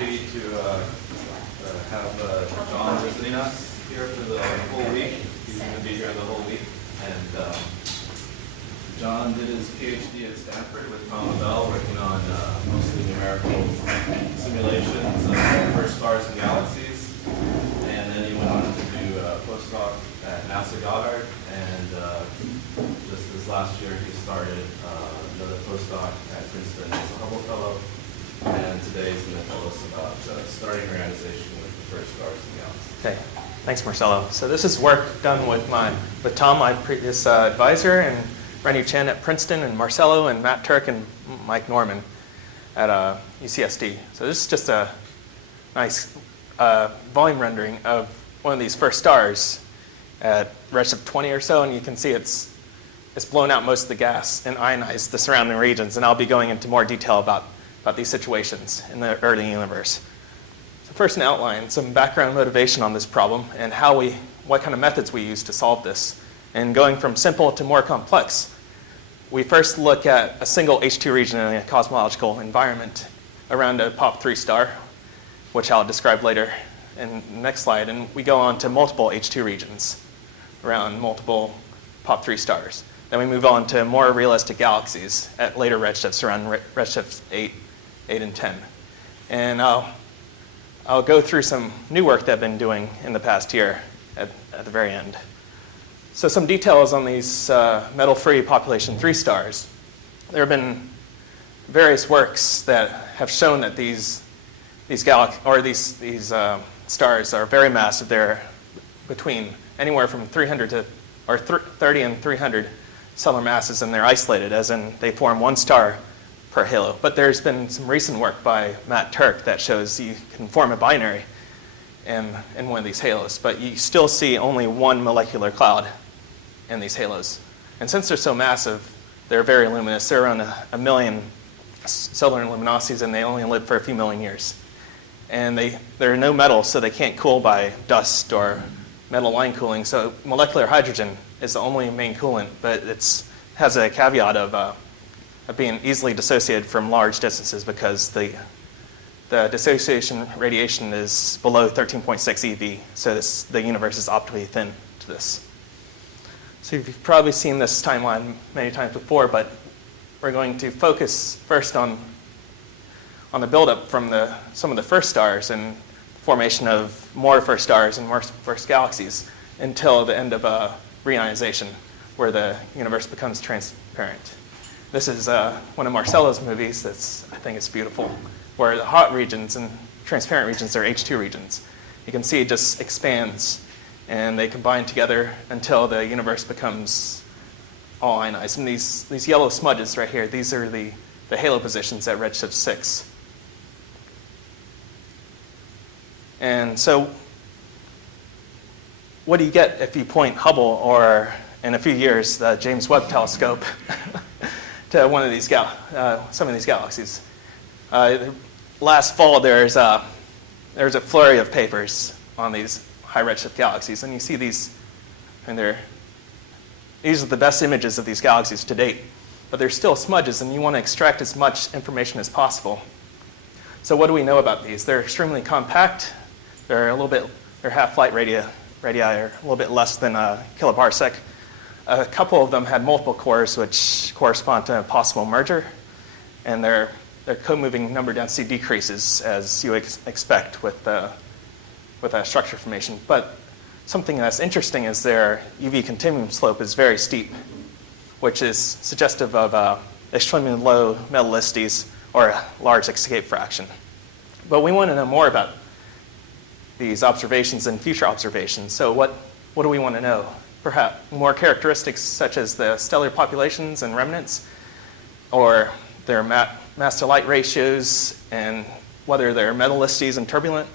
happy to have John visiting us here for the whole week. He's going to be here the whole week. And John did his PhD at Stanford with Tom Bell, working on mostly numerical simulations of first stars and galaxies. And then he went on to do a postdoc at NASA Goddard. And just this last year, he started another postdoc at Princeton as a Hubble Fellow. And today he's going to tell us about starting reionization with the first stars and galaxies. Okay, thanks, Marcelo. So this is work done with Tom, my previous advisor, and Rennie Chen at Princeton, and Marcelo and Matt Turk and Mike Norman at UCSD. So this is just a nice volume rendering of one of these first stars at redshift 20 or so, and you can see it's blown out most of the gas and ionized the surrounding regions, and I'll be going into more detail about these situations in the early universe. So first, an outline, some background motivation on this problem, and what kind of methods we use to solve this. And going from simple to more complex, we first look at a single H2 region in a cosmological environment around a POP3 star, which I'll describe later in the next slide. And we go on to multiple H2 regions around multiple POP3 stars. Then we move on to more realistic galaxies at later redshifts, around redshifts 8, and 10. And I'll go through some new work that I've been doing in the past year at the very end. So some details on these metal-free population 3 stars. There have been various works that have shown that these stars are very massive. They're between anywhere from 300 to 30 and 300 solar masses, and they're isolated, as in they form one star per halo. But there's been some recent work by Matt Turk that shows you can form a binary in one of these halos, but you still see only one molecular cloud in these halos. And since they're so massive, they're very luminous. They're around a million solar luminosities, and they only live for a few million years. And there are no metals, so they can't cool by dust or metal line cooling. So molecular hydrogen is the only main coolant, but it has a caveat of being easily dissociated from large distances because the dissociation radiation is below 13.6 eV, so the universe is optically thin to this. So you've probably seen this timeline many times before, but we're going to focus first on the buildup from some of the first stars and formation of more first stars and more first galaxies until the end of reionization, where the universe becomes transparent. This is one of Marcelo's movies I think it's beautiful, where the hot regions and transparent regions are H2 regions. You can see it just expands, and they combine together until the universe becomes all ionized. And these yellow smudges right here, these are the halo positions at redshift 6. And so what do you get if you point Hubble, or in a few years, the James Webb Telescope, to one of these some of these galaxies? Last fall, there was a flurry of papers on these high redshift galaxies, and you see these, and these are the best images of these galaxies to date. But they're still smudges, and you want to extract as much information as possible. So what do we know about these? They're extremely compact. Their half-flight radii are a little bit less than a kiloparsec. A couple of them had multiple cores, which correspond to a possible merger, and their co-moving number density decreases, as you expect with a structure formation. But something that's interesting is their UV continuum slope is very steep, which is suggestive of extremely low metallicities or a large escape fraction. But we want to know more about these observations and future observations. So what do we want to know? Perhaps more characteristics such as the stellar populations and remnants, or their mass to light ratios, and whether they're metallicities and turbulent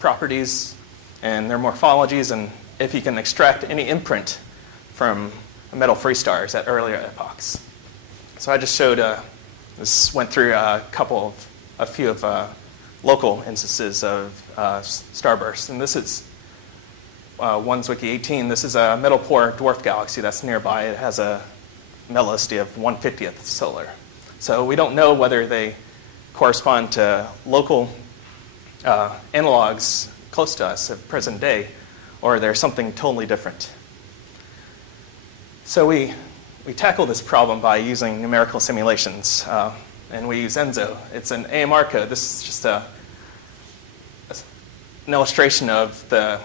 properties, and their morphologies, and if you can extract any imprint from metal-free stars at earlier epochs. So I just showed, went through a few of local instances of starbursts, and this is Wiki 18. This is a metal-poor dwarf galaxy that's nearby. It has a metallicity of 1/50th solar. So we don't know whether they correspond to local analogs close to us at present day, or they're something totally different. So we tackle this problem by using numerical simulations, and we use ENSO. It's an AMR code. This is just an illustration of the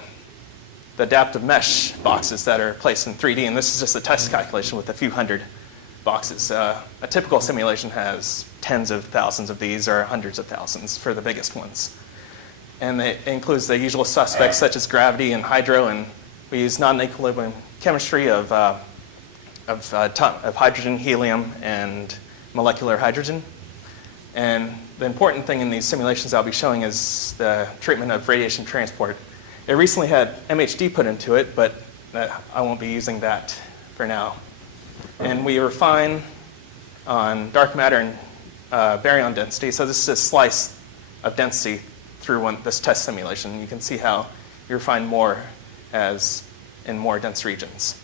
adaptive mesh boxes that are placed in 3D, and this is just a test calculation with a few hundred boxes. A typical simulation has tens of thousands of these, or hundreds of thousands for the biggest ones. And it includes the usual suspects such as gravity and hydro, and we use non-equilibrium chemistry of hydrogen, helium, and molecular hydrogen. And the important thing in these simulations I'll be showing is the treatment of radiation transport. It recently had MHD put into it, but I won't be using that for now. And we refine on dark matter and baryon density. So this is a slice of density through this test simulation. You can see how you refine more as in more dense regions.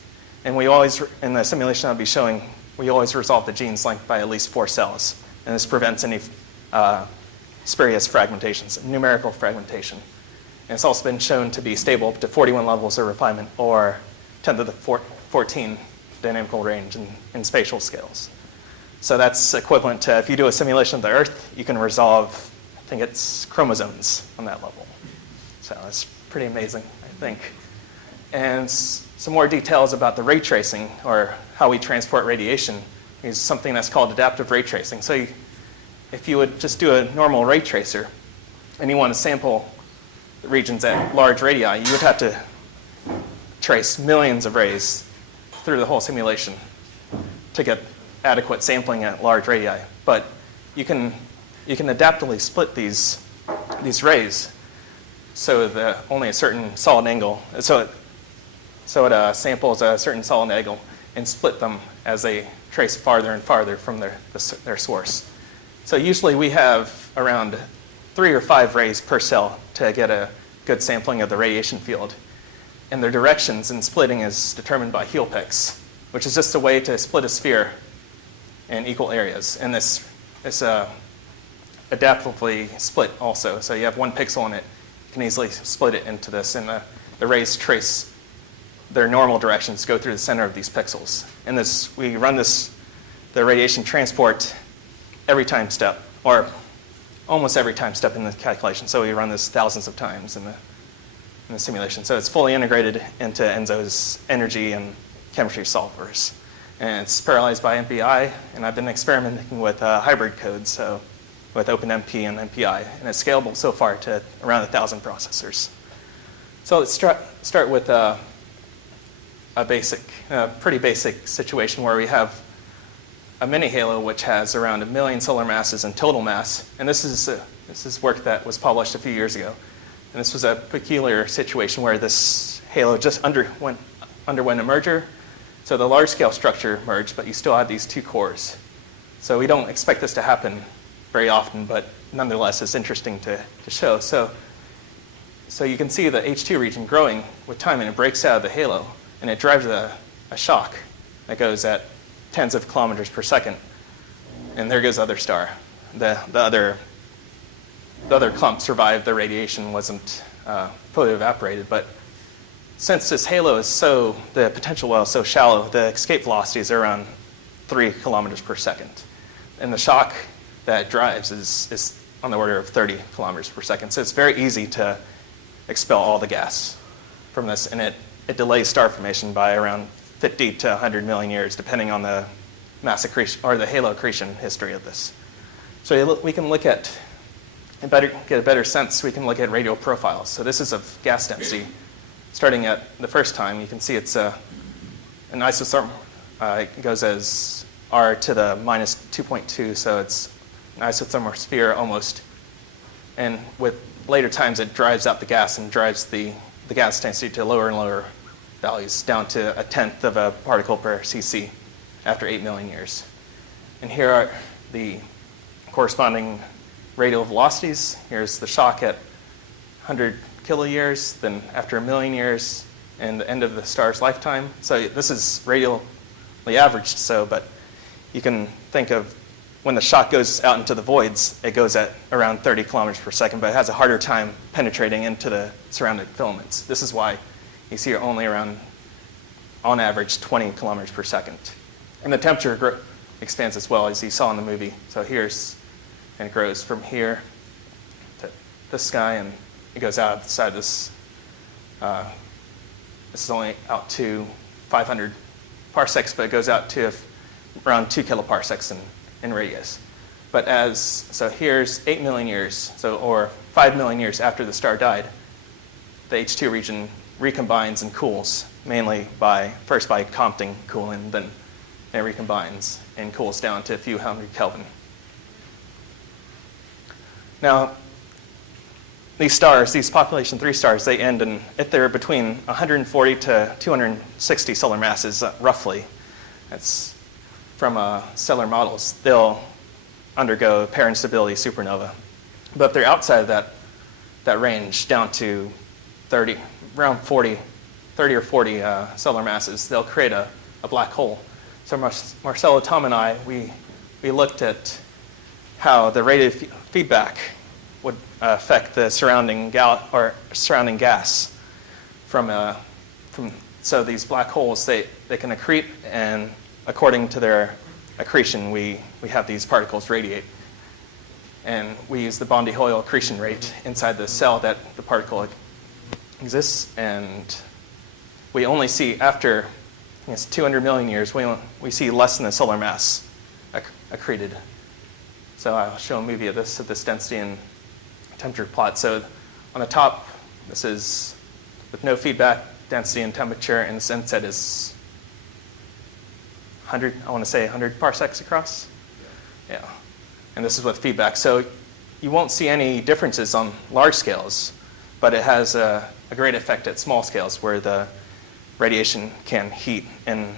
And we always, in the simulation I'll be showing, we always resolve the gene's length by at least 4 cells. And this prevents any spurious fragmentations, numerical fragmentation. And it's also been shown to be stable up to 41 levels of refinement, or 10 to the 14 dynamical range in spatial scales. So that's equivalent to, if you do a simulation of the Earth, you can resolve, I think it's chromosomes on that level. So that's pretty amazing, I think. And some more details about the ray tracing, or how we transport radiation, is something that's called adaptive ray tracing. So if you would just do a normal ray tracer, and you want to sample the regions at large radii, you would have to trace millions of rays through the whole simulation to get adequate sampling at large radii. But you can adaptively split these rays so that only a certain solid angle, so it samples a certain solid angle and split them as they trace farther and farther from their source. So usually we have around 3 or 5 rays per cell to get a good sampling of the radiation field. And their directions in splitting is determined by heel picks, which is just a way to split a sphere in equal areas. And this adaptively split also. So you have 1 pixel in it, you can easily split it into this, and the rays trace their normal directions, go through the center of these pixels. And we run the radiation transport every time step, or almost every time step in the calculation. So we run this thousands of times in the simulation. So it's fully integrated into ENSO's energy and chemistry solvers. And it's parallelized by MPI, and I've been experimenting with hybrid codes, so with OpenMP and MPI, and it's scalable so far to around 1,000 processors. So let's start with a pretty basic situation where we have a mini halo which has around 1 million solar masses in total mass, and this is work that was published a few years ago. And this was a peculiar situation where this halo just underwent a merger. So the large-scale structure merged, but you still have these 2 cores. So we don't expect this to happen very often, but nonetheless, it's interesting to show. So you can see the H2 region growing with time, and it breaks out of the halo, and it drives a shock that goes at tens of kilometers per second. And there goes the other star. The other clump survived the radiation, wasn't fully evaporated, but since this halo is the potential well is so shallow, the escape velocities are around 3 kilometers per second. And the shock that it drives is on the order of 30 kilometers per second. So it's very easy to expel all the gas from this, and it delays star formation by around 50 to 100 million years, depending on the mass accretion, or the halo accretion history of this. So we can look at, and get a better sense, we can look at radial profiles. So this is of gas density. Starting at the first time, you can see it's an isotherm. It goes as R to the minus 2.2, so it's an isothermal sphere almost. And with later times, it drives out the gas and drives the gas density to lower and lower values, down to 1/10 of a particle per cc after 8 million years. And here are the corresponding radial velocities. Here's the shock at 100 kiloyears, then after 1 million years, and the end of the star's lifetime. So this is radially averaged, but you can think of when the shock goes out into the voids, it goes at around 30 kilometers per second, but it has a harder time penetrating into the surrounding filaments. This is why you see only around, on average, 20 kilometers per second. And the temperature expands as well, as you saw in the movie. So and it grows from here to this guy, and it goes outside this. This is only out to 500 parsecs, but it goes out to around 2 kiloparsecs in radius. But so here's 8 million years, or 5 million years after the star died, the H2 region recombines and cools, mainly first by Compton cooling, then it recombines and cools down to a few hundred Kelvin. Now, these population 3 stars, they end if they're between 140 to 260 solar masses, roughly. That's from stellar models. They'll undergo pair instability supernova. But if they're outside of that range, down to around 30 or 40 solar masses, they'll create a black hole. So Marcelo, Tom, and I, we looked at how the radiative feedback would affect the surrounding gas so these black holes, they can accrete, and according to their accretion, we have these particles radiate. And we use the Bondi-Hoyle accretion rate inside the cell that the particle exists, and we only see after 200 million years, we see less than the solar mass accreted. So I'll show a movie of this density and temperature plot. So on the top, this is with no feedback, density and temperature, and the sunset is 100 parsecs across. Yeah. And this is with feedback. So you won't see any differences on large scales, but it has a great effect at small scales where the radiation can heat and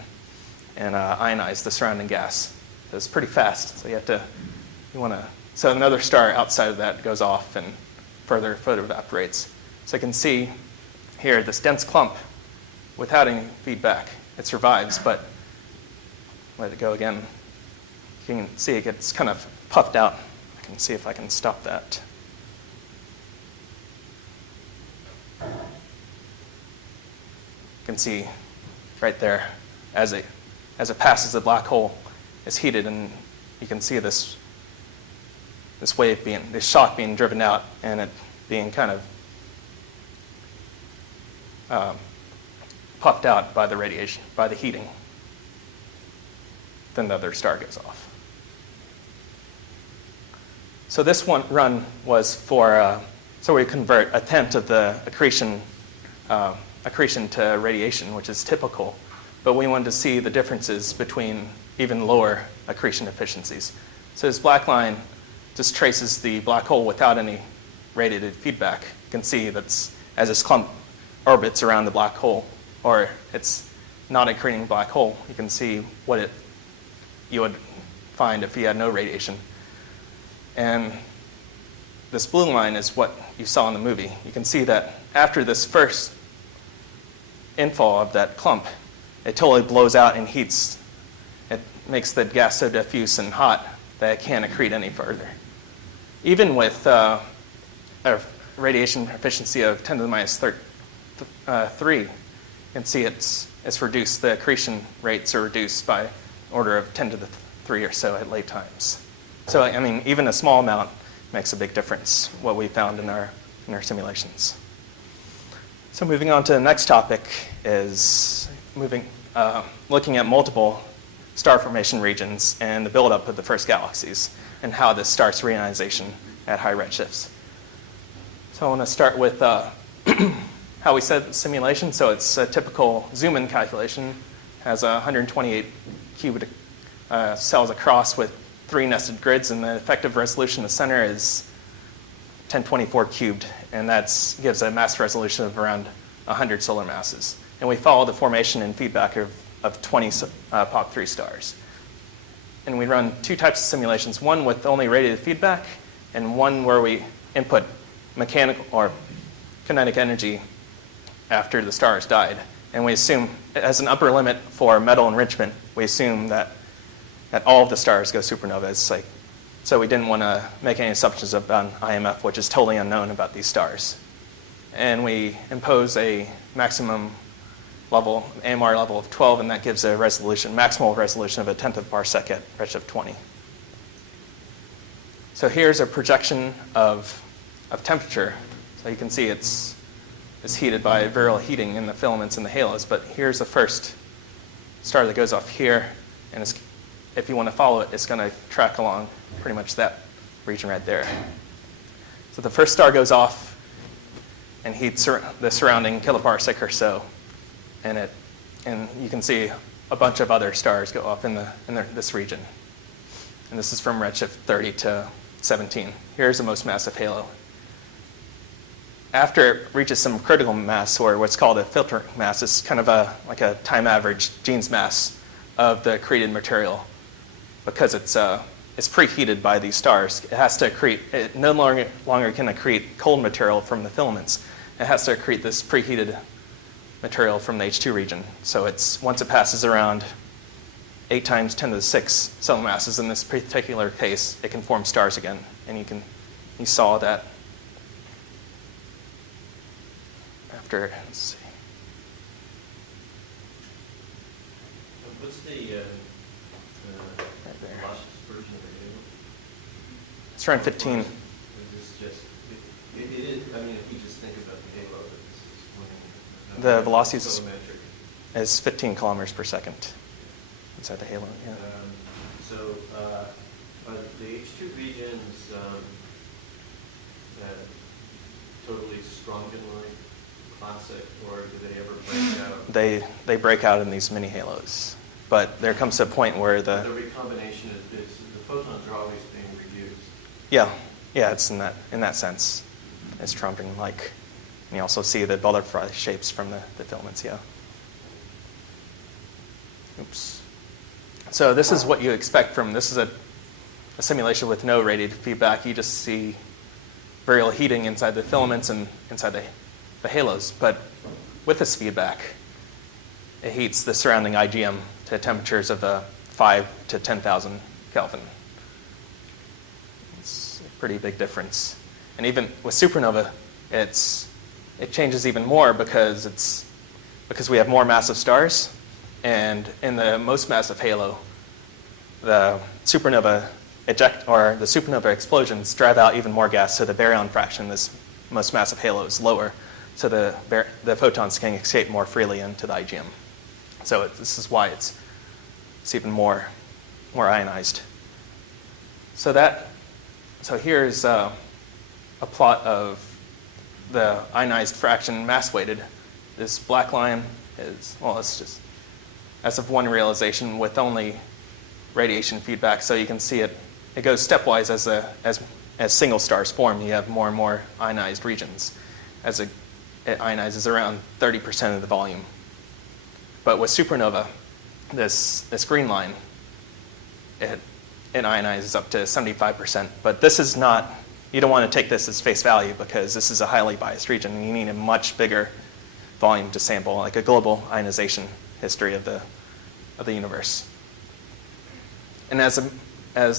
ionize the surrounding gas. So it's pretty fast. So so another star outside of that goes off and further evaporates. So you can see here this dense clump without any feedback. It survives, but let it go again. You can see it gets kind of puffed out. I can see if I can stop that. You can see right there as it passes the black hole, it's heated, and you can see this shock being driven out, and it being kind of puffed out by the radiation, by the heating. Then the other star goes off. So this one run was so we convert a tenth of the accretion to radiation, which is typical, but we wanted to see the differences between even lower accretion efficiencies. So this black line just traces the black hole without any radiated feedback. You can see that's as this clump orbits around the black hole, or it's not accreting black hole, you can see what you would find if you had no radiation. And this blue line is what you saw in the movie. You can see that after this first infall of that clump, it totally blows out and heats. It makes the gas so diffuse and hot that it can't accrete any further. Even with a radiation efficiency of 10 to the minus 3, you can see it's reduced. The accretion rates are reduced by order of 10 to the 3 or so at late times. So, I mean, even a small amount makes a big difference, what we found in our simulations. So moving on to the next topic is looking at multiple star formation regions and the buildup of the first galaxies and how this starts reionization at high redshifts. So I want to start with how we set the simulation. So it's a typical zoom-in calculation. Has 128 cubic cells across with 3 nested grids, and the effective resolution in the center is 1024 cubed, and that gives a mass resolution of around 100 solar masses. And we follow the formation and feedback of 20 POP3 stars. And we run 2 types of simulations, one with only radiated feedback, and one where we input mechanical or kinetic energy after the star has died. And we assume, as an upper limit for metal enrichment, we assume that all of the stars go supernova. It's like So we didn't want to make any assumptions about IMF, which is totally unknown about these stars. And we impose a maximum level, AMR level of 12, and that gives a resolution, maximal resolution of 1/10 of a parsec at redshift 20. So here's a projection of temperature. So you can see it's heated by virial heating in the filaments and the halos, but here's the first star that goes off here, and if you want to follow it, it's going to track along pretty much that region right there. So the first star goes off and heats the surrounding kiloparsec or so, and you can see a bunch of other stars go off in this region. And this is from redshift 30 to 17. Here's the most massive halo. After it reaches some critical mass, or what's called a filtering mass, it's kind of like a time average Jeans mass of the accreted material. Because it's preheated by these stars, it no longer can accrete cold material from the filaments. It has to accrete this preheated material from the H2 region. So once it passes around 8 times 10 to the 6 solar masses, in this particular case, it can form stars again. And you saw that after, let's see. What's the Right there. velocity version of the halo? It's around 15. Is this just, it is, I mean, if you just think about the halo, it's The velocity is metric. 15 kilometers per second inside the halo. Yeah. Are the H2 regions totally Strongen-like classic, or do they ever break out? They break out in these mini halos, but there comes a point where The recombination is the photons are always being reused. yeah, it's in that sense. It's trumping-like. And you also see the butterfly shapes from the filaments, yeah. Oops. So this is what you expect this is a simulation with no radiative feedback. You just see virial heating inside the filaments and inside the halos. But with this feedback, it heats the surrounding IgM to temperatures of 5 to 10,000 Kelvin. It's a pretty big difference. And even with supernova, it changes even more because we have more massive stars. And in the most massive halo, the supernova explosions drive out even more gas, so the baryon fraction in this most massive halo is lower, so the photons can escape more freely into the IgM. So this is why it's even more ionized. So here's a plot of the ionized fraction mass weighted. This black line is, it's just as of one realization with only radiation feedback. So you can see it goes stepwise as single stars form. You have more and more ionized regions as it ionizes around 30% of the volume. But with supernova, this green line, it ionizes up to 75%. But this is not, you don't want to take this as face value because this is a highly biased region and you need a much bigger volume to sample, like a global ionization history of the universe. And as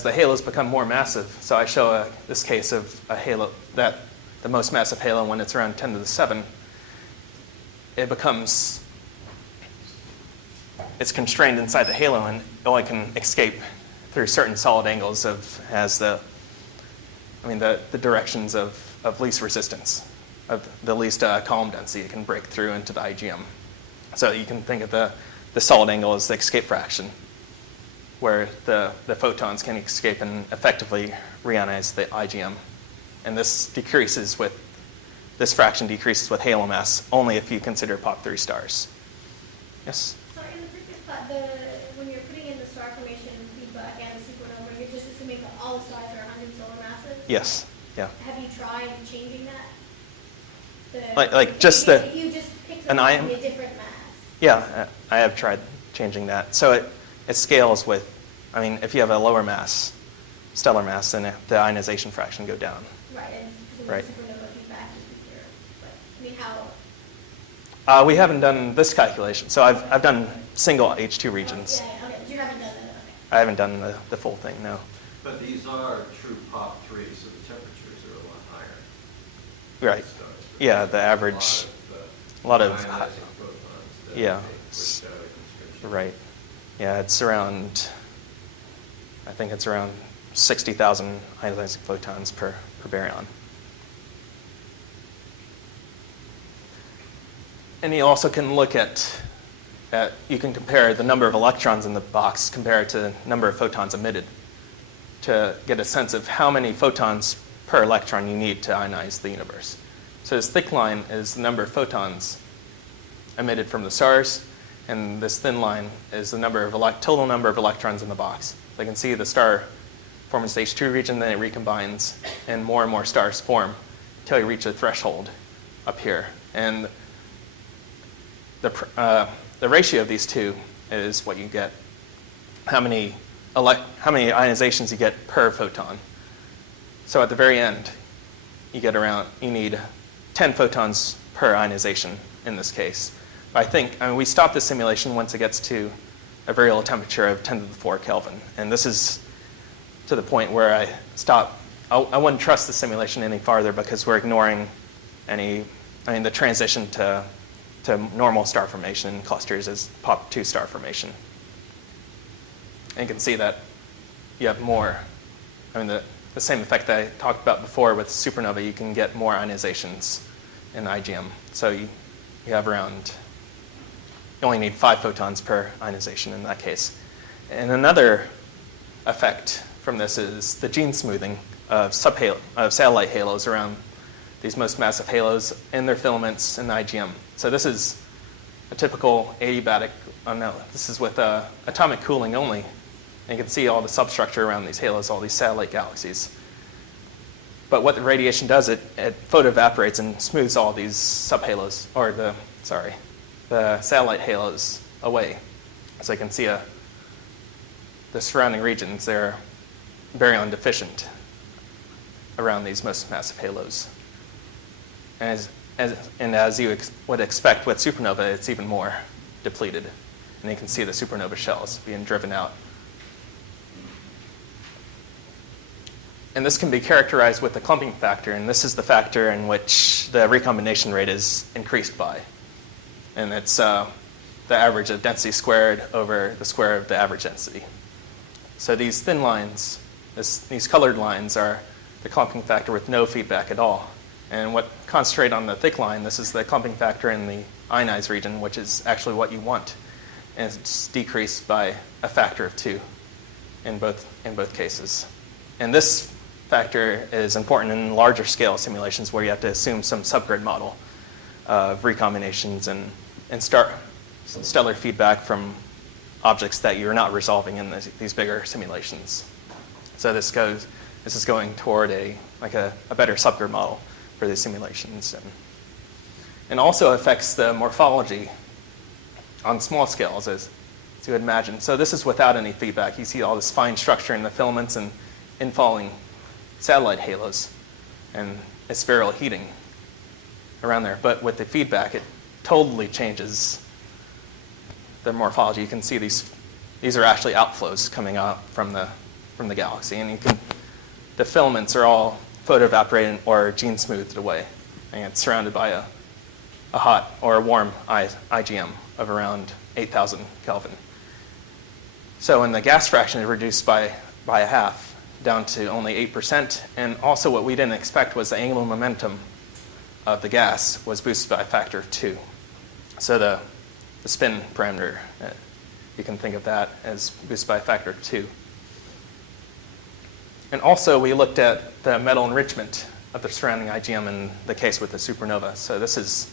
the halos become more massive, so I show this case of a halo, that the most massive halo when it's around 10 to the 7, it's constrained inside the halo and only can escape through certain solid angles the directions of least resistance, of the least column density. It can break through into the IgM. So you can think of the solid angle as the escape fraction, where the photons can escape and effectively reionize the IgM. And this fraction decreases with halo mass only if you consider POP3 stars. Yes? So in the previous thought, when you're putting in the star formation feedback and the supernova, you're just assuming that all the stars are 100 solar masses? Yes. Yeah. Have you tried changing that? If you just pick an them up ion? to be a different mass. Yeah, I have tried changing that. So it scales with, if you have a lower mass, stellar mass, then the ionization fraction go down. Right, and Right. supernova feedback is weaker. But how? We haven't done this calculation. So I've done single H2 regions. Yeah, okay, but you haven't done that. Okay. I haven't done the full thing, no. But these are true pop 3, so the temperatures are a lot higher. Right. Stars. Yeah, the average, a lot of ionizing photons that yeah. make for shadow constriction. right. Yeah, it's around, I think it's around 60,000 ionizing photons per baryon. And you also can look at, you can compare the number of electrons in the box compared to the number of photons emitted to get a sense of how many photons per electron you need to ionize the universe. So this thick line is the number of photons emitted from the stars, and this thin line is the number of total number of electrons in the box. So you can see the star forms the H2 region, then it recombines, and more stars form until you reach a threshold up here. And the ratio of these two is what you get, how many ionizations you get per photon. So at the very end, you need 10 photons per ionization in this case. But we stop the simulation once it gets to a very low temperature of 10 to the 4 Kelvin. And this is to the point where I stop. I wouldn't trust the simulation any farther because we're ignoring the transition to normal star formation in clusters is pop 2 star formation. And you can see that you have more, the same effect that I talked about before with supernova, you can get more ionizations in IGM. So you have around, you only need 5 photons per ionization in that case. And another effect from this is the gene smoothing of satellite halos around these most massive halos and their filaments in the IGM. So this is a typical adiabatic, this is with atomic cooling only. And you can see all the substructure around these halos, all these satellite galaxies. But what the radiation does, it photoevaporates and smooths all these subhalos, or the satellite halos away. So you can see the surrounding regions, they're baryon deficient around these most massive halos. And as you would expect with supernova, it's even more depleted. And you can see the supernova shells being driven out. And this can be characterized with the clumping factor, and this is the factor in which the recombination rate is increased by. And it's the average of density squared over the square of the average density. So these thin lines, these colored lines, are the clumping factor with no feedback at all. And what concentrate on the thick line, this is the clumping factor in the ionized region, which is actually what you want. And it's decreased by a factor of 2 in both cases. And this factor is important in larger scale simulations where you have to assume some subgrid model of recombinations and stellar feedback from objects that you're not resolving in these bigger simulations. So this is going toward a better subgrid model for these simulations, and also affects the morphology on small scales, as you would imagine. So this is without any feedback. You see all this fine structure in the filaments and infalling satellite halos, and it's spheral heating around there. But with the feedback, it totally changes the morphology. You can see these are actually outflows coming out from the galaxy, and the filaments are all photoevaporated or gene smoothed away, and it's surrounded by a hot or a warm IGM of around 8,000 Kelvin. So when the gas fraction is reduced by a half, down to only 8%, and also what we didn't expect was the angular momentum of the gas was boosted by a factor of 2. So the spin parameter, you can think of that as boosted by a factor of 2. And also we looked at the metal enrichment of the surrounding IGM in the case with the supernova. So this is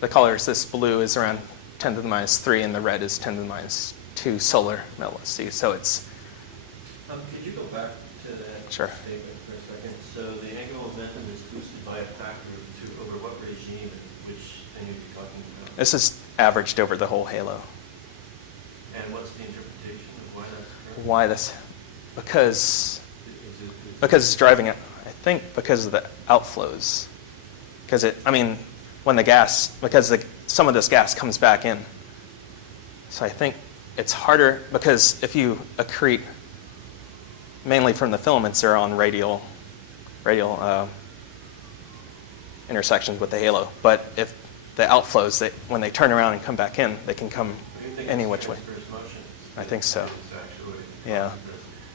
the colors. This blue is around 10 to the minus 3, and the red is 10 to the minus 2 solar metallicity. So it's could you go back to that Sure. statement for a second? So the angular momentum is boosted by a factor of 2 over what regime and which thing are you talking about? this is averaged over the whole halo. And what's the interpretation of why that's correct? Why this? Because Is it's driving it. I think because of the outflows. Because some of this gas comes back in. So I think it's harder because if you accrete mainly from the filaments, are on radial intersections with the halo. But if the outflows, when they turn around and come back in, they can come any which way. I think so. Yeah.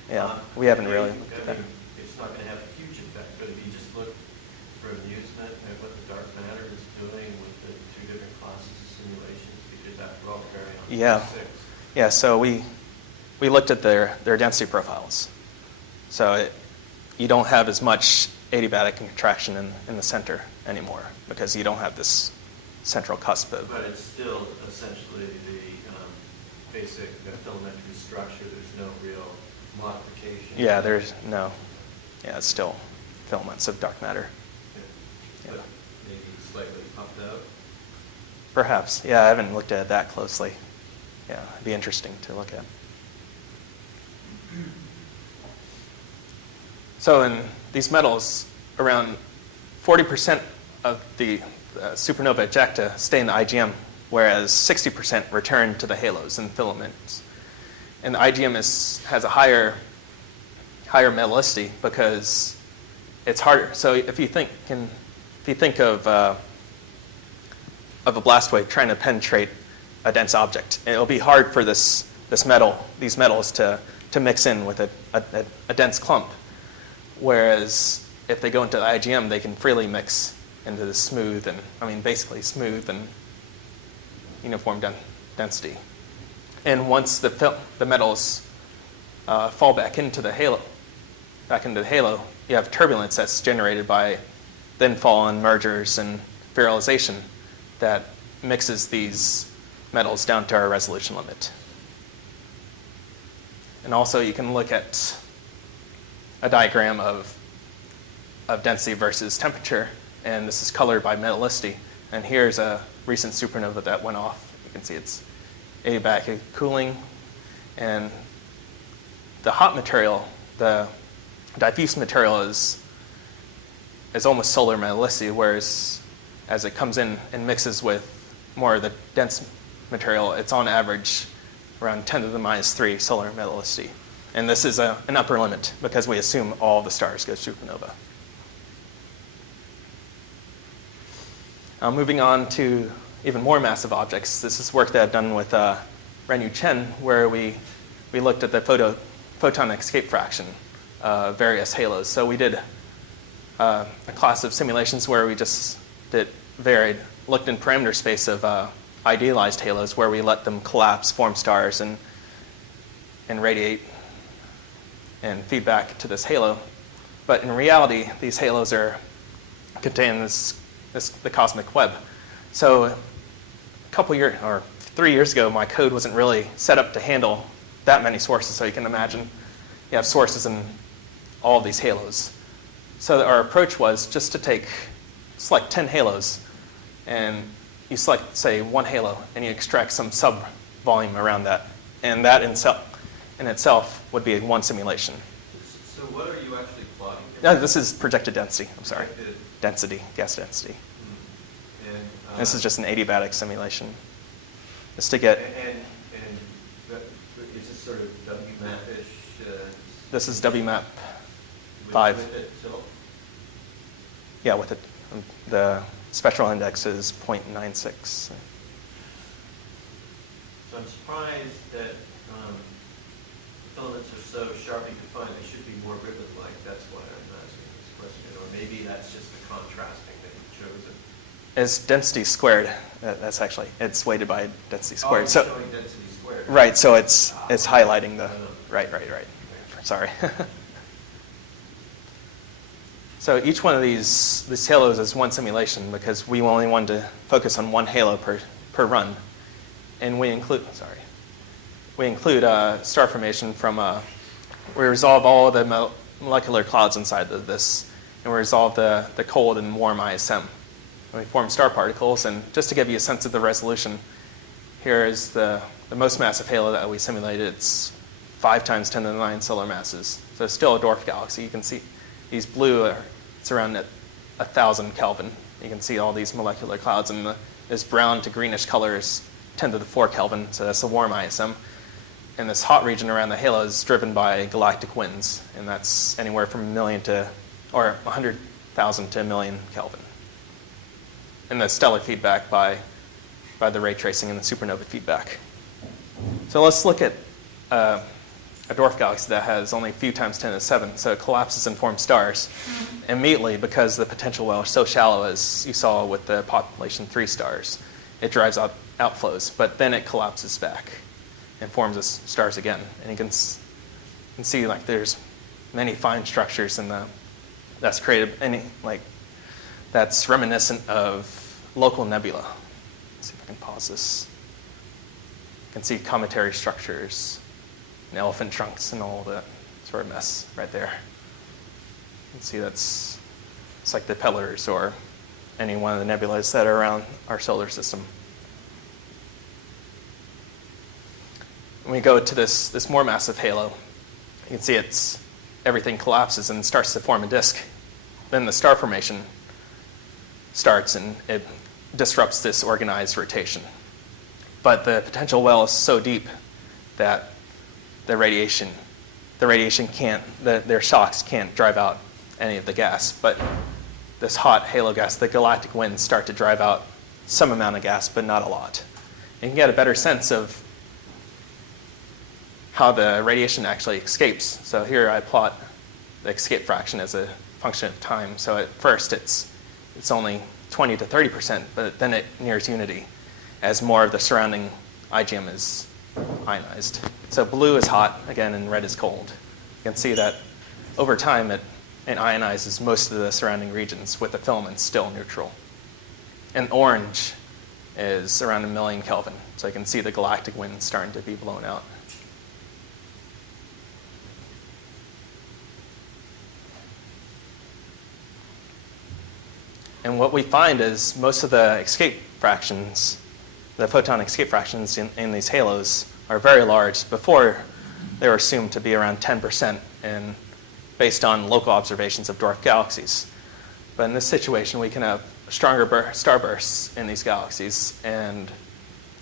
Yeah. We haven't really looked at that. It's not going to have a huge effect, but if you just look for amusement at what the dark matter is doing with the two different classes of simulations, because after all, carry on. Yeah. Yeah. So we looked at their density profiles. So you don't have as much adiabatic contraction in the center anymore because you don't have this central cusp of. But it's still essentially the basic filamentary structure. There's no real modification. Yeah, there's no. Yeah, it's still filaments of dark matter. Yeah. But maybe slightly puffed out. Perhaps. Yeah, I haven't looked at it that closely. Yeah, it'd be interesting to look at. So in these metals, around 40% of the supernova ejecta stay in the IgM, whereas 60% return to the halos and filaments. And the IgM has a higher metallicity because it's harder. So if you think of a blast wave trying to penetrate a dense object, it'll be hard for these metals to mix in with a dense clump. Whereas if they go into the IgM, they can freely mix into the smooth basically smooth and uniform density. And once the metals fall back into the halo, you have turbulence that's generated by thin fall and mergers and virialization that mixes these metals down to our resolution limit. And also you can look at a diagram of density versus temperature, and this is colored by metallicity. And here's a recent supernova that went off. You can see it's adiabatic cooling, and the hot material, the diffuse material, is almost solar metallicity, whereas as it comes in and mixes with more of the dense material, it's on average around 10 to the minus 3 solar metallicity. And this is an upper limit because we assume all the stars go supernova. Moving on to even more massive objects. This is work that I've done with Renyu Chen, where we looked at the photon escape fraction of various halos. So we did a class of simulations where we just looked in parameter space of idealized halos, where we let them collapse, form stars, and radiate and feed back to this halo. But in reality, these halos contain the cosmic web. So a couple years, or 3 years ago, my code wasn't really set up to handle that many sources. So you can imagine you have sources in all of these halos. So our approach was just to select 10 halos, and you select, say, one halo, and you extract some sub-volume around that. And that in itself would be one simulation. So what are you actually plotting? No, this is projected density. I'm sorry. Projected. Density, gas density. And This is just an adiabatic simulation. Just to get. And is this sort of WMAP-ish? This is WMAP 5. With it itself? Yeah, with it. The spectral index is 0.96. So I'm surprised that filaments are so sharply defined. They should be more ribbon-like. That's why I'm asking this question. Or maybe that's just the contrasting that you chose. It's density squared. That's actually, it's weighted by density squared. Oh, So showing density squared. right, so it's highlighting the right. Sorry. So each one of these halos is one simulation because we only wanted to focus on one halo per run, and we include star formation from we resolve all of the molecular clouds inside of this, and we resolve the cold and warm ISM. And we form star particles, and just to give you a sense of the resolution, here is the most massive halo that we simulated. It's 5 times 10 to the 9 solar masses. So it's still a dwarf galaxy. You can see these blue it's around 1,000 Kelvin. You can see all these molecular clouds, and this brown to greenish color is 10 to the 4 Kelvin, so that's the warm ISM. And this hot region around the halo is driven by galactic winds, and that's anywhere from 100,000 to a million Kelvin. And the stellar feedback by the ray tracing and the supernova feedback. So let's look at a dwarf galaxy that has only a few times 10 to the 7, so it collapses and forms stars immediately because the potential well is so shallow, as you saw with the population 3 stars. It drives out outflows, but then it collapses back and forms as stars again. And you can see like there's many fine structures in that's created, that's reminiscent of local nebula. Let's see if I can pause this. You can see cometary structures and elephant trunks and all that sort of mess right there. You can see it's like the pillars or any one of the nebulas that are around our solar system. When we go to this more massive halo, you can see everything collapses and starts to form a disk. Then the star formation starts and it disrupts this organized rotation. But the potential well is so deep that their shocks can't drive out any of the gas. But this hot halo gas, the galactic winds start to drive out some amount of gas, but not a lot. You can get a better sense of how the radiation actually escapes. So here I plot the escape fraction as a function of time. So at first it's only 20 to 30%, but then it nears unity as more of the surrounding IgM is ionized. So blue is hot, again, and red is cold. You can see that over time it ionizes most of the surrounding regions with the filaments still neutral. And orange is around 1 million Kelvin. So you can see the galactic wind starting to be blown out. And what we find is most of the escape fractions, the photon escape fractions in these halos are very large. Before, they were assumed to be around 10% based on local observations of dwarf galaxies. But in this situation, we can have stronger starbursts in these galaxies, and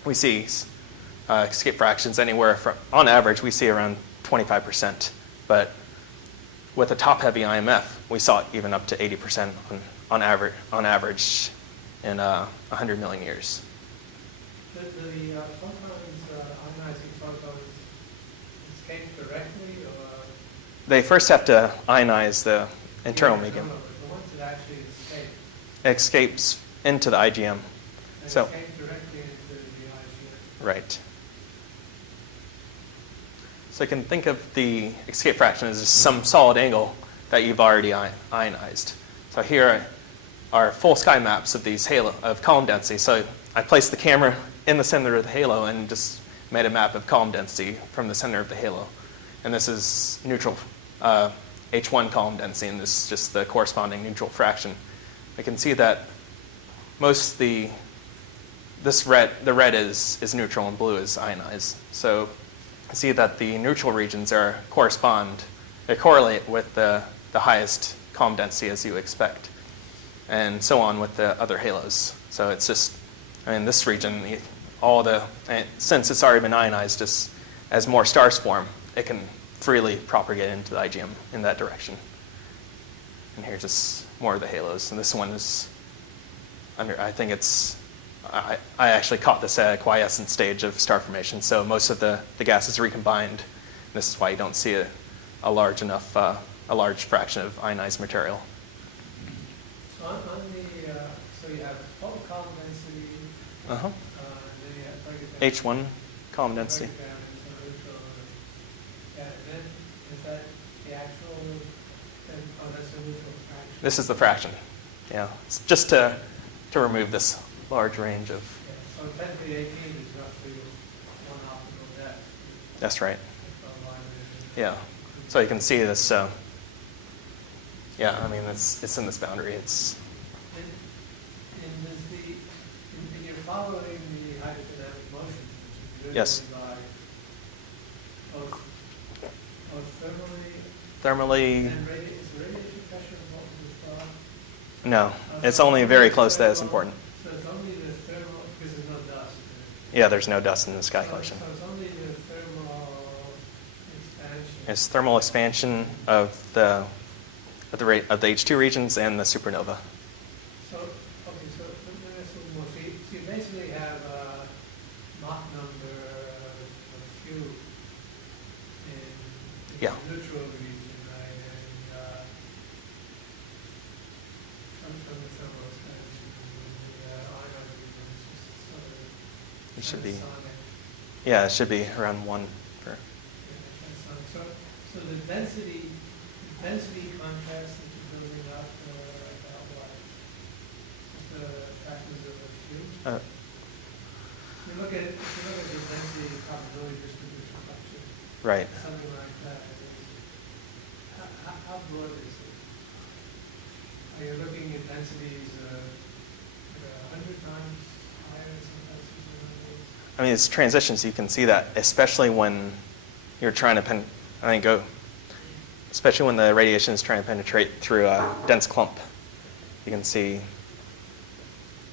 we see escape fractions anywhere from, on average, we see around 25%. But with a top-heavy IMF, we saw it even up to 80% on average in 100 million years. The photons, ionizing photons, escape directly, or? They first have to ionize the internal medium. No, but the ones that actually escape. It escapes into the IgM. So, escape directly into the IgM. right. So you can think of the escape fraction as some solid angle that you've already ionized. So here are full sky maps of these of column density. So I placed the camera in the center of the halo and just made a map of column density from the center of the halo. And this is neutral H1 column density, and this is just the corresponding neutral fraction. I can see that the red is neutral and blue is ionized. So I see that the neutral regions they correlate with the highest column density as you expect, and so on with the other halos. So it's just, this region, since it's already been ionized, just as more stars form, it can freely propagate into the IgM in that direction. And here's just more of the halos. And this one is, I think I actually caught this at a quiescent stage of star formation. So most of the gas is recombined. This is why you don't see a large fraction of ionized material. So so you have total column density. Then you have break it down. H1 column density. Break it down into neutral. Yeah, and then is that the actual? That's the neutral fraction. This is the fraction. Yeah, it's just to remove this large range of. Yeah, so 10 to the 18 is roughly one optical depth. That's right. Yeah. So you can see this. It's in this boundary. It's. And you're following the hydrodynamic motion, which is Yes. by both thermally. Thermally. And is radiation pressure involved in the star? No, it's only very close that it's important. So it's only the thermal, because there's no dust. Yeah, there's no dust in this calculation. So it's only the thermal is thermal expansion of the rate of the H2 regions and the supernova. So, okay, so let me ask you more. So you basically have a Mach number of few in Yeah. the neutral region, right? And from the thermal expansion, the ionized region is just sort of It should be, transonic. yeah, it should be around 1 per. So the density contrast that you're building up, about what? The factors of a few? You look at the density probability distribution function, Right. something like that. How broad is it? Are you looking at densities 100 times higher than some densities? I mean, it's transitions. You can see that, especially when you're trying to especially when the radiation is trying to penetrate through a dense clump. You can see,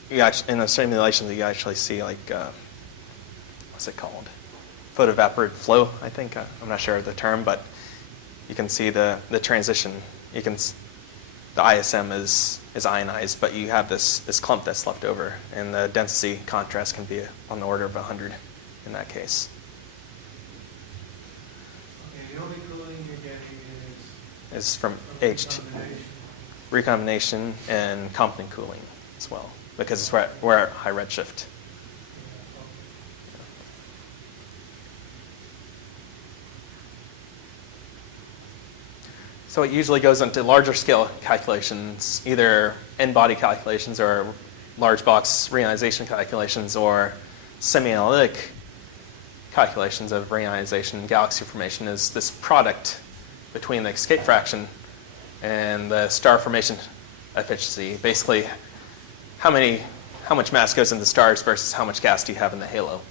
in the simulation, you actually see like, what's it called? Photoevaporative flow, I think. I'm not sure of the term, but you can see the transition. The ISM is ionized, but you have this clump that's left over, and the density contrast can be on the order of 100 in that case. Okay, the only cooling you're getting Is from H2 recombination. recombination and Compton cooling as well, because we're at high redshift. So it usually goes into larger scale calculations, either n-body calculations or large box reionization calculations or semi-analytic calculations of reionization. Galaxy formation is this product between the escape fraction and the star formation efficiency. Basically, how much mass goes into stars versus how much gas do you have in the halo.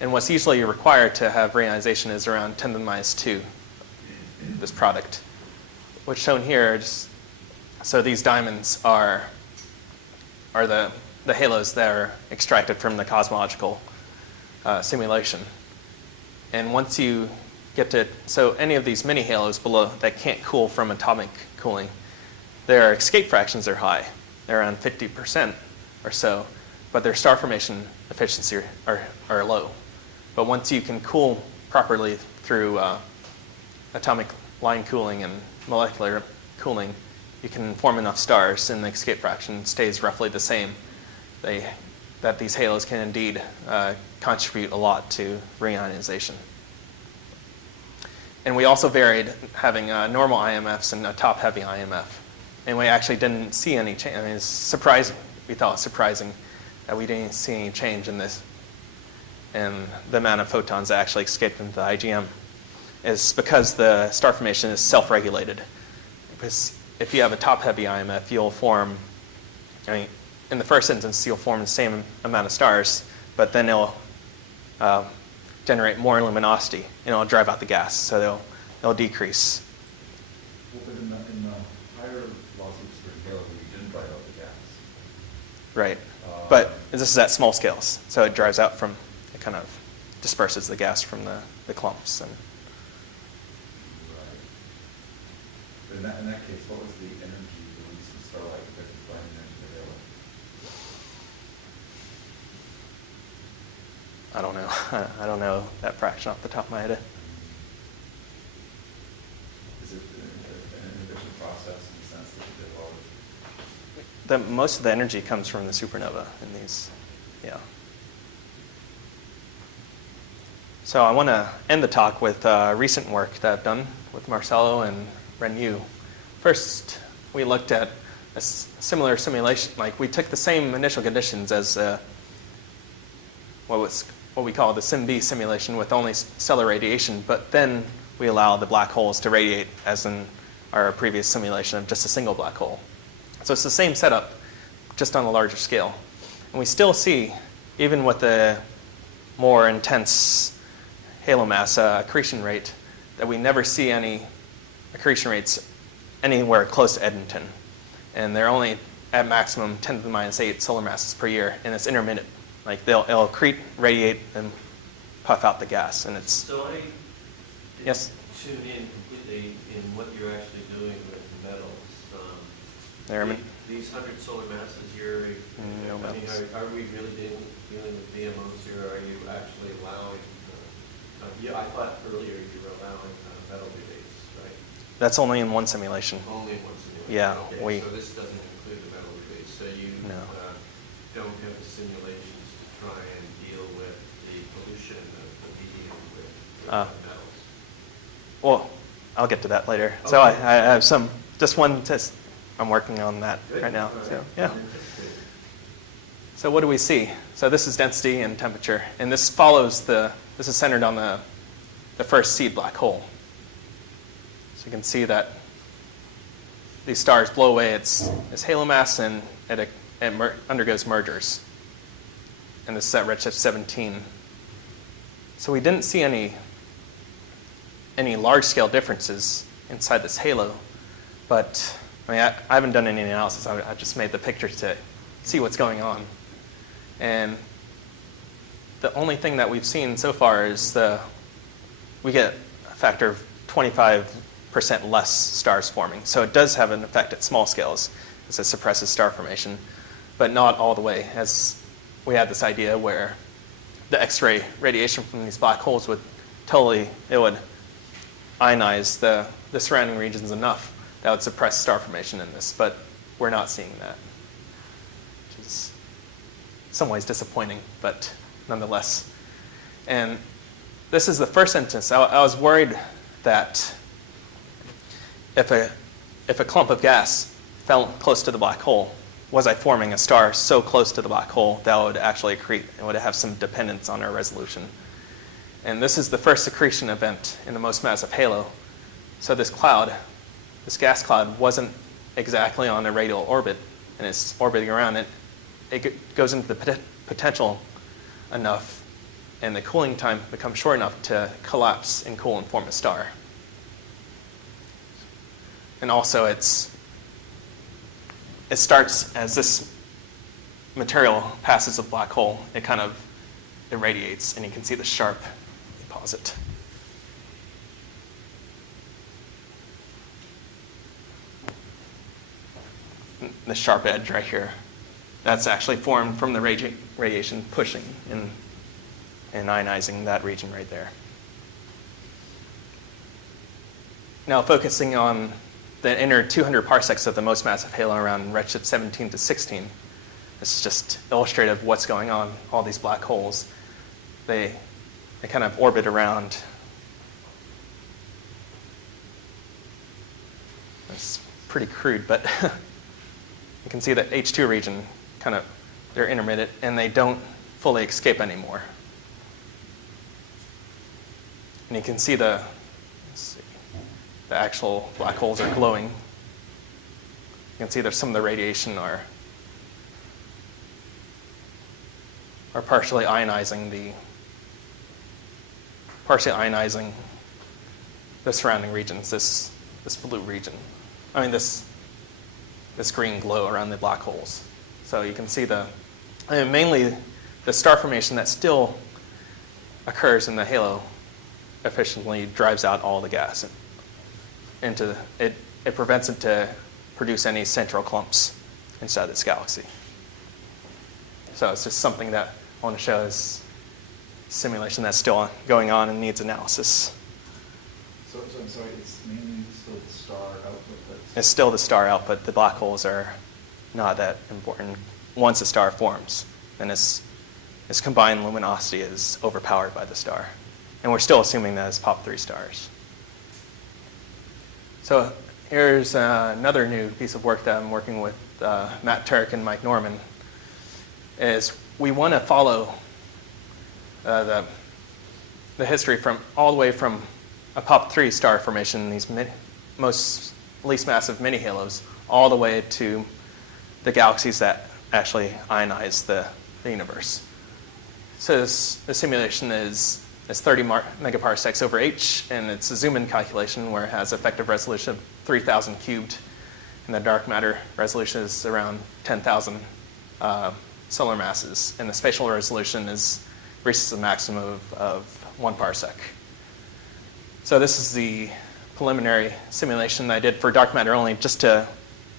And what's usually required to have reionization is around 10 to the minus 2, this product. What's shown here, so these diamonds are the halos that are extracted from the cosmological simulation. And once you get to, so any of these mini halos below that can't cool from atomic cooling, their escape fractions are high. They're around 50% or so, but their star formation efficiency are low. But once you can cool properly through atomic line cooling and molecular cooling, you can form enough stars and the escape fraction stays roughly the same. That these halos can indeed contribute a lot to reionization. And we also varied having normal IMFs and a top-heavy IMF. And we actually didn't see any change. I mean, it's surprising. We thought it was surprising that we didn't see any change in this. And the amount of photons that actually escaped into the IGM is because the star formation is self-regulated. Because if you have a top-heavy IMF, you'll form, in the first instance, you'll form the same amount of stars, but then it'll generate more luminosity, and it'll drive out the gas, so they'll decrease. Well, but in the higher lawsuits for halo, we didn't drive out the gas. Right. But this is at small scales, so it drives out from, it kind of disperses the gas from the clumps. And Right. But in that case, what was the energy released in starlight compared to blinding into the halo? I don't know. I don't know that fraction off the top of my head. Is it an inhibition process in the sense that you did all of Most of the energy comes from the supernova in these, yeah. So I want to end the talk with recent work that I've done with Marcelo and Ren-Yu. First, we looked at a similar simulation. Like, we took the same initial conditions as what we call the SIM-B simulation with only stellar radiation, but then we allow the black holes to radiate as in our previous simulation of just a single black hole. So it's the same setup, just on a larger scale. And we still see, even with the more intense halo mass accretion rate, that we never see any accretion rates anywhere close to Eddington. And they're only at maximum 10 to the minus 8 solar masses per year, and it's intermittent. Like, it'll accrete, radiate, and puff out the gas, and it's... So Yes? tune in completely in what you're actually doing with the metals. These 100 solar masses, No I mean, metals. are we really dealing with BMOs here, or are you actually allowing, yeah, I thought earlier you were allowing metal relays, right? That's only in one simulation. Only one simulation? Yeah, Okay, so this doesn't include the metal relays, so you No. Don't have the simulations to try and deal with the pollution of the medium with metals? Well, I'll get to that later. So I have just one test. I'm working on that right now. So, yeah. So what do we see? So this is density and temperature, and this follows this is centered on the first seed black hole. So you can see that these stars blow away its halo mass, and it undergoes mergers. And this is at redshift 17. So we didn't see any large-scale differences inside this halo, but I mean, I haven't done any analysis. I just made the picture to see what's going on. And the only thing that we've seen so far is we get a factor of 25% less stars forming. So it does have an effect at small scales as it suppresses star formation, but not all the way, as we had this idea where the X-ray radiation from these black holes would ionize the surrounding regions enough that would suppress star formation in this, but we're not seeing that, which is in some ways disappointing, but nonetheless. And this is the first instance. I was worried that if a clump of gas fell close to the black hole, was I forming a star so close to the black hole that would actually accrete and would have some dependence on our resolution. And this is the first accretion event in the most massive halo. So this gas cloud wasn't exactly on a radial orbit, and it's orbiting around it. It goes into the potential enough, and the cooling time becomes short enough to collapse and cool and form a star. And also it starts as this material passes a black hole, it kind of irradiates, and you can see the sharp deposit. The sharp edge right here, that's actually formed from the radiation pushing and ionizing that region right there. Now focusing on the inner 200 parsecs of the most massive halo around redshift 17 to 16. This is just illustrative of what's going on. All these black holes, they kind of orbit around. It's pretty crude, but you can see the H2 region they're intermittent, and they don't fully escape anymore. And you can see the actual black holes are glowing. You can see there's some of the radiation are partially ionizing the surrounding regions, this blue region. I mean this green glow around the black holes. So you can see mainly the star formation that still occurs in the halo efficiently drives out all the gas. It prevents it to produce any central clumps inside this galaxy. So it's just something that I want to show as simulation that's still going on and needs analysis. So I'm sorry, it's mainly still the star output that's... It's still the star output. The black holes are not that important. Once a star forms, then its combined luminosity is overpowered by the star. And we're still assuming that it's POP3 stars. So here's another new piece of work that I'm working with Matt Turk and Mike Norman. Is we want to follow the history from all the way from a POP3 star formation, these least massive mini halos, all the way to the galaxies that actually ionize the universe. So the simulation is 30 megaparsecs over H, and it's a zoom-in calculation where it has effective resolution of 3,000 cubed, and the dark matter resolution is around 10,000 solar masses, and the spatial resolution reaches a maximum of 1 parsec. So this is the preliminary simulation that I did for dark matter only, just to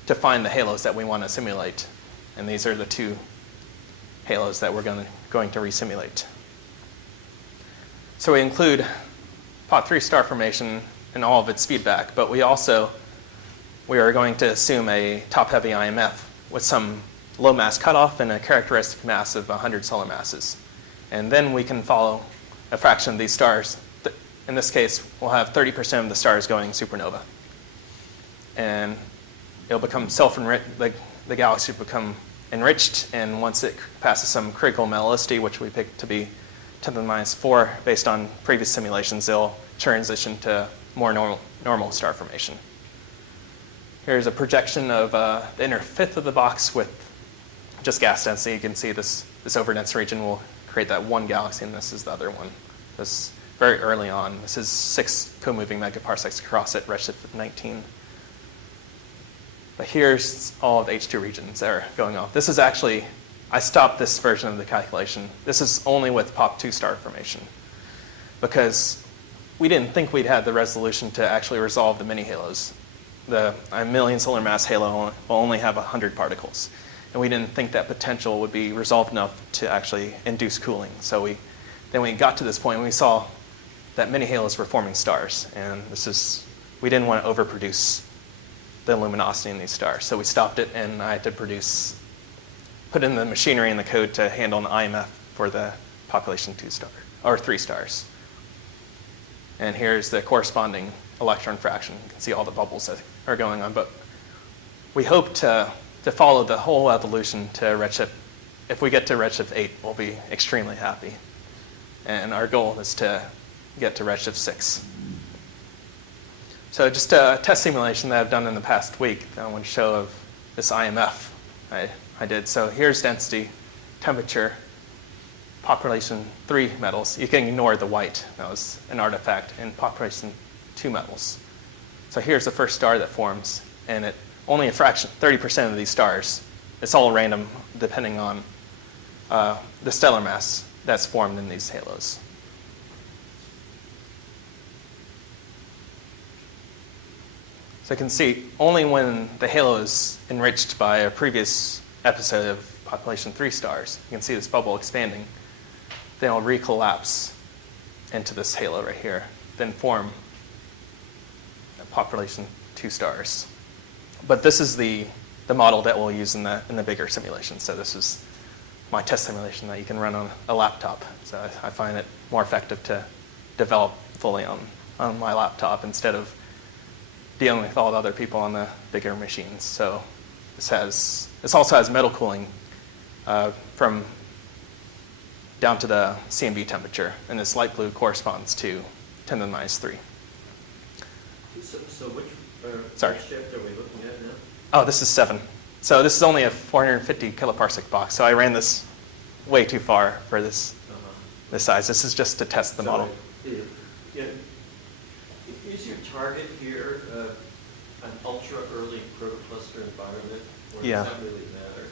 find the halos that we want to simulate. And these are the two halos that we're going to resimulate. So we include Pot 3 star formation and all of its feedback, but we are going to assume a top-heavy IMF with some low mass cutoff and a characteristic mass of 100 solar masses. And then we can follow a fraction of these stars. In this case, we'll have 30% of the stars going supernova. And it'll become self-enriched, the galaxy will become enriched, and once it passes some critical metallicity, which we picked to be 10 to the minus 4 based on previous simulations, they'll transition to more normal star formation. Here's a projection of the inner fifth of the box with just gas density. You can see this overdense region will create that one galaxy, and this is the other one. This is very early on. This is 6 co-moving megaparsecs across at redshift of 19. But here's all of the H2 regions that are going off. This is actually, I stopped this version of the calculation. This is only with POP 2 star formation, because we didn't think we'd have the resolution to actually resolve the mini halos. The million solar mass halo will only have 100 particles. And we didn't think that potential would be resolved enough to actually induce cooling. So then we got to this point and we saw that mini halos were forming stars. And we didn't want to overproduce the luminosity in these stars. So we stopped it, and I had to put in the machinery and the code to handle an IMF for the population 2 star, or 3 stars. And here's the corresponding electron fraction. You can see all the bubbles that are going on. But we hope to follow the whole evolution to redshift. If we get to redshift 8, we'll be extremely happy. And our goal is to get to redshift 6. So just a test simulation that I've done in the past week that I want to show of this IMF I did. So here's density, temperature, population 3 metals. You can ignore the white. That was an artifact. And population 2 metals. So here's the first star that forms. And only a fraction, 30% of these stars. It's all random depending on the stellar mass that's formed in these halos. So you can see only when the halo is enriched by a previous episode of population 3 stars, you can see this bubble expanding. Then it'll recollapse into this halo right here, then form a population 2 stars. But this is the model that we'll use in the bigger simulation. So this is my test simulation that you can run on a laptop. So I find it more effective to develop fully on my laptop instead of dealing with all the other people on the bigger machines. So this also has metal cooling from down to the CMB temperature, and this light blue corresponds to 10 to the minus 3. So which Sorry. shift are we looking at now? Oh, this is 7. So this is only a 450 kiloparsec box. So I ran this way too far for this size. This is just to test the model. Is your target here an ultra early protocluster environment, or Yeah. does that really matter?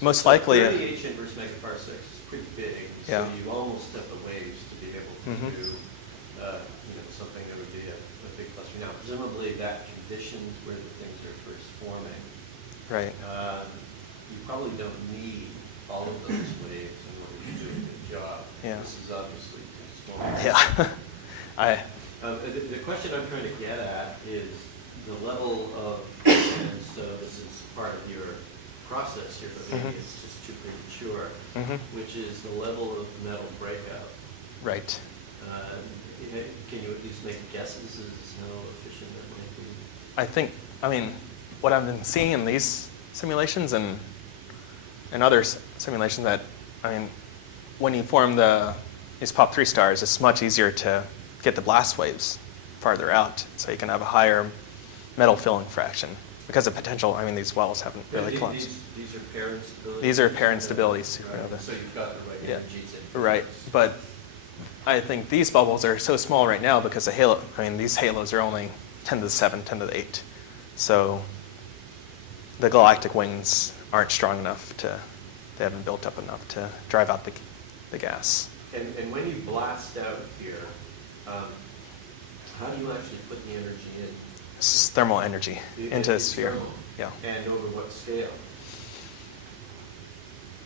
Most likely. 38 inverse megaparsecs is pretty big, so Yeah. you almost have the waves to be able to Mhm. do something that would be a big cluster. Now, presumably that conditions where the things are first forming. Right. You probably don't need all of those waves in order to do a good job. Yeah. This is obviously too small. Yeah. The question I'm trying to get at is the level of, and so this is part of your process here, but maybe it's just too premature, which is the level of metal breakout. Right. Can you at least make guesses as to how efficient that might be? What I've been seeing in these simulations and other simulations when you form these POP 3 stars, it's much easier to get the blast waves farther out, so you can have a higher metal filling fraction. Because of potential, these wells haven't really collapsed. These are pair instabilities? These are pair instabilities. Right. So you've got the right Yeah. energies in. Right, but I think these bubbles are so small right now because these halos are only 10 to the 7, 10 to the 8. So the galactic wings aren't strong enough they haven't built up enough to drive out the gas. And when you blast out here, How do you actually put the energy in? This is thermal energy into the It's sphere. thermal. Yeah. And over what scale?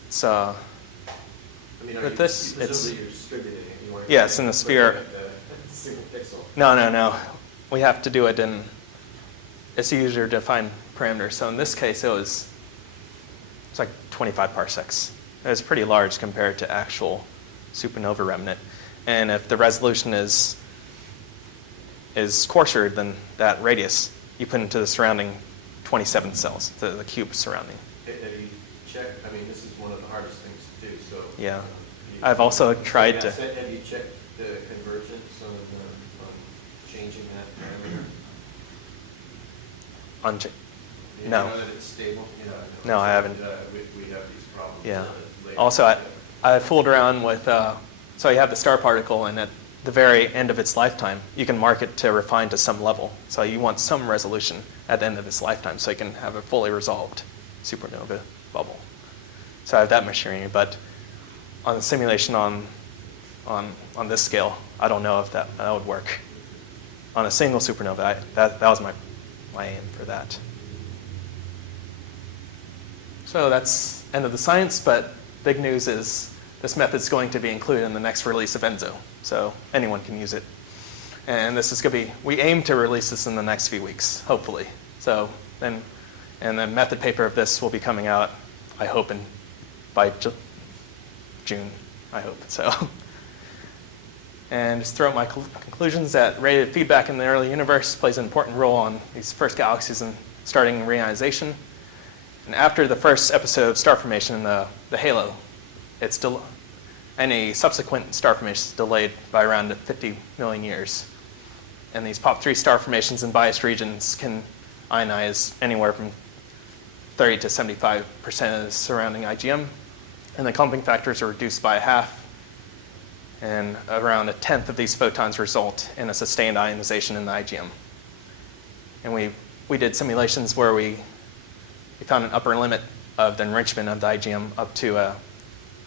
It's I mean, With this, presumably it's- you're distributing it. You weren't Yeah, it's in the putting sphere. it at the single pixel. no. We have to do it in, it's a user-defined parameter. So in this case, it's like 25 parsecs. It's pretty large compared to actual supernova remnant. And if the resolution is coarser than that radius, you put into the surrounding 27 cells, the cube surrounding. Have you checked, I mean, this is one of the hardest things to do, so. Yeah. you- I've also tried to. Have you checked the convergence on changing that parameter? You No. know that it's stable? No, I haven't. We have these problems. Yeah. Later. Also, I fooled around with, so you have the star particle, and at the very end of its lifetime, you can mark it to refine to some level. So you want some resolution at the end of its lifetime so you can have a fully resolved supernova bubble. So I have that machinery, but on the simulation on this scale, I don't know if that would work. On a single supernova, that was my aim for that. So that's end of the science, but big news is this method's going to be included in the next release of ENSO, so anyone can use it. And this is going to be, we aim to release this in the next few weeks, hopefully. So then, and the method paper of this will be coming out, I hope, by June, I hope. So, and just throw out my conclusions that radiative feedback in the early universe plays an important role on these first galaxies and starting reionization. And after the first episode of star formation in the halo, it's still, any subsequent star formation is delayed by around 50 million years. And these POP3 star formations in biased regions can ionize anywhere from 30 to 75% of the surrounding IgM. And the clumping factors are reduced by half. And around 1/10 of these photons result in a sustained ionization in the IgM. And we did simulations where we found an upper limit of the enrichment of the IgM up to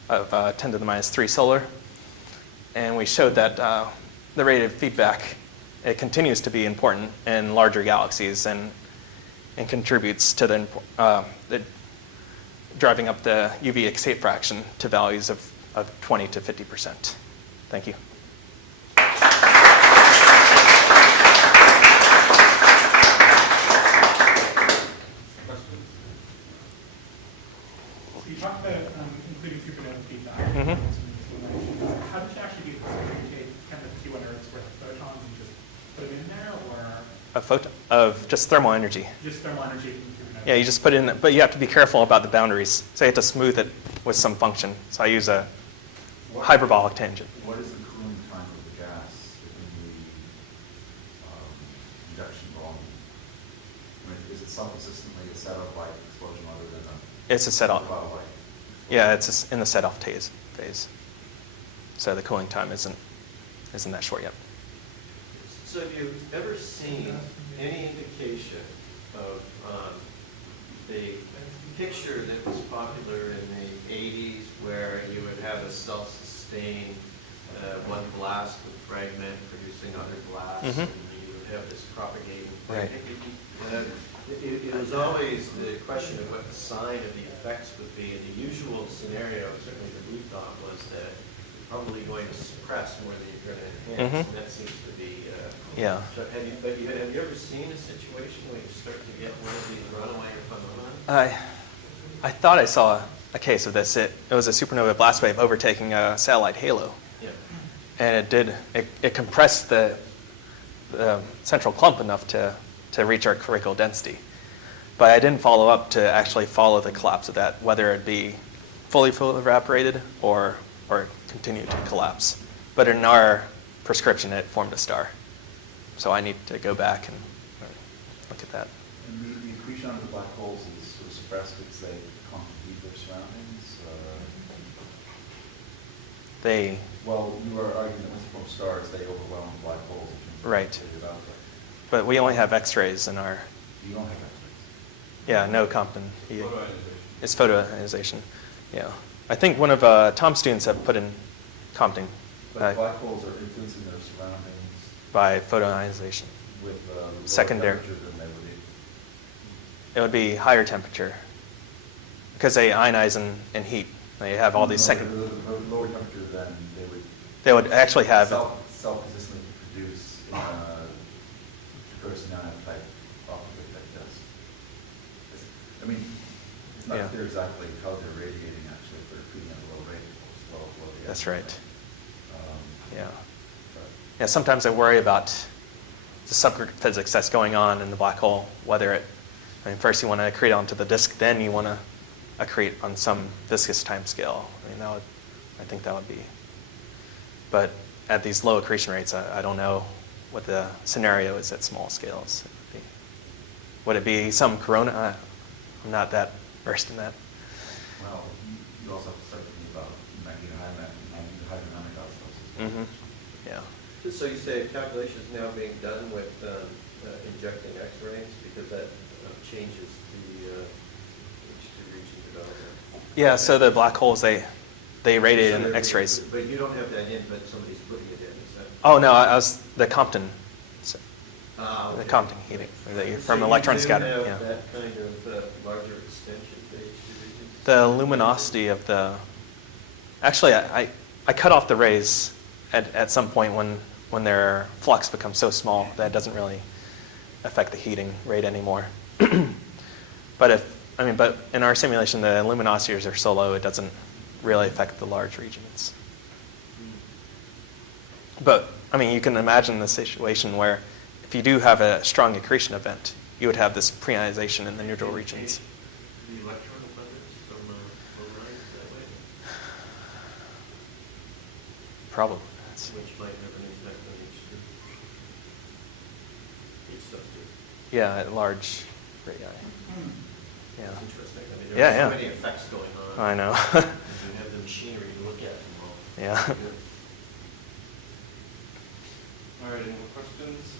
of 10 to the minus 3 solar. And we showed that the radiative feedback, it continues to be important in larger galaxies and contributes to the driving up the UV escape fraction to values of 20 to 50%. Thank you. So you talked about including supernova feedback. Mhm. How did you actually do this? Did you take kind of Q1 Earth's worth of photons and just put them in there, or A photon of just thermal energy. just thermal energy from supernova? Yeah, you just put in, but you have to be careful about the boundaries. So you have to smooth it with some function. So I use a hyperbolic tangent. What is the cooling time of the gas in the induction volume? I mean, is it self-consistently a set-off light explosion other than a It's a set-off. cloud of light? Yeah, it's in the set-off phase. So the cooling time isn't that short yet. So have you ever seen any indication of the picture that was popular in the 80s where you would have a self-sustained one blast would fragment producing other blasts, Mhm. and you would have this propagating thing? Right. It was always the question of what the sign of the effects would be, and the usual scenario, certainly that we thought, was that you're probably going to suppress more than you're going to enhance, Mhm. and that seems to be. Yeah. So have you ever seen a situation where you start to get one of these runaway phenomena? I thought I saw a case of this. It was a supernova blast wave overtaking a satellite halo. Yeah. And it compressed the central clump enough to reach our critical density. But I didn't follow up to actually follow the collapse of that, whether it be fully evaporated or continue to collapse. But in our prescription, it formed a star. So I need to go back and look at that. And the accretion of the black holes is sort of suppressed because they can't compete their surroundings? Well, you were arguing that with from stars, they overwhelm black holes in terms of Right. they develop. But we only have X-rays in our, You don't have X-rays. yeah, no Compton. Photoionization. It's photoionization. Yeah. I think one of Tom's students have put in Compton. But black holes are influencing their surroundings. by photoionization. With lower Secondary. temperature than they would be. It would be higher temperature because they ionize in heat. They have all these second. Lower temperature than they would. They would actually have. Self-resistantly produce Precursion type optic that does. I mean, it's not Yeah. clear exactly how they're radiating actually if they're treating at a low rate. Well, That's right. Yeah. But Yeah. Sometimes I worry about the subgroup physics that's going on in the black hole. Whether it, I mean, first you want to accrete onto the disk, then you want to accrete on some viscous time scale. I mean, I think that would be. But at these low accretion rates, I don't know what the scenario is at small scales. Would it be some corona? I'm not that versed in that. well, you also have to start thinking about hydrodynamic outflows. Mm-hmm. Yeah. So you say calculations now being done with injecting X-rays because that changes the H2 region development? Yeah. So the black holes they radiate in X-rays. But you don't have that in, but somebody's putting it in, is that? Oh no, I was the Compton. Okay. The Compton heating from So electron you do scatter. have Yeah. that kind of larger extension to H2 regions? The luminosity of the. Actually, I cut off the rays at some point when their flux becomes so small that it doesn't really affect the heating rate anymore. But in our simulation, the luminosities are so low it doesn't really affect the large regions. But I mean, you can imagine the situation where if you do have a strong accretion event, you would have this preionization in the neutral regions. The electron abundance from low rise that way? Probably. Which might have an impact on H2. H stuff too. Yeah, at large radii. Yeah. That's interesting. I mean, Yeah, there are yeah. so many effects going on. I know. And you have the machinery to look at them all. Yeah. Good. All right, any more questions?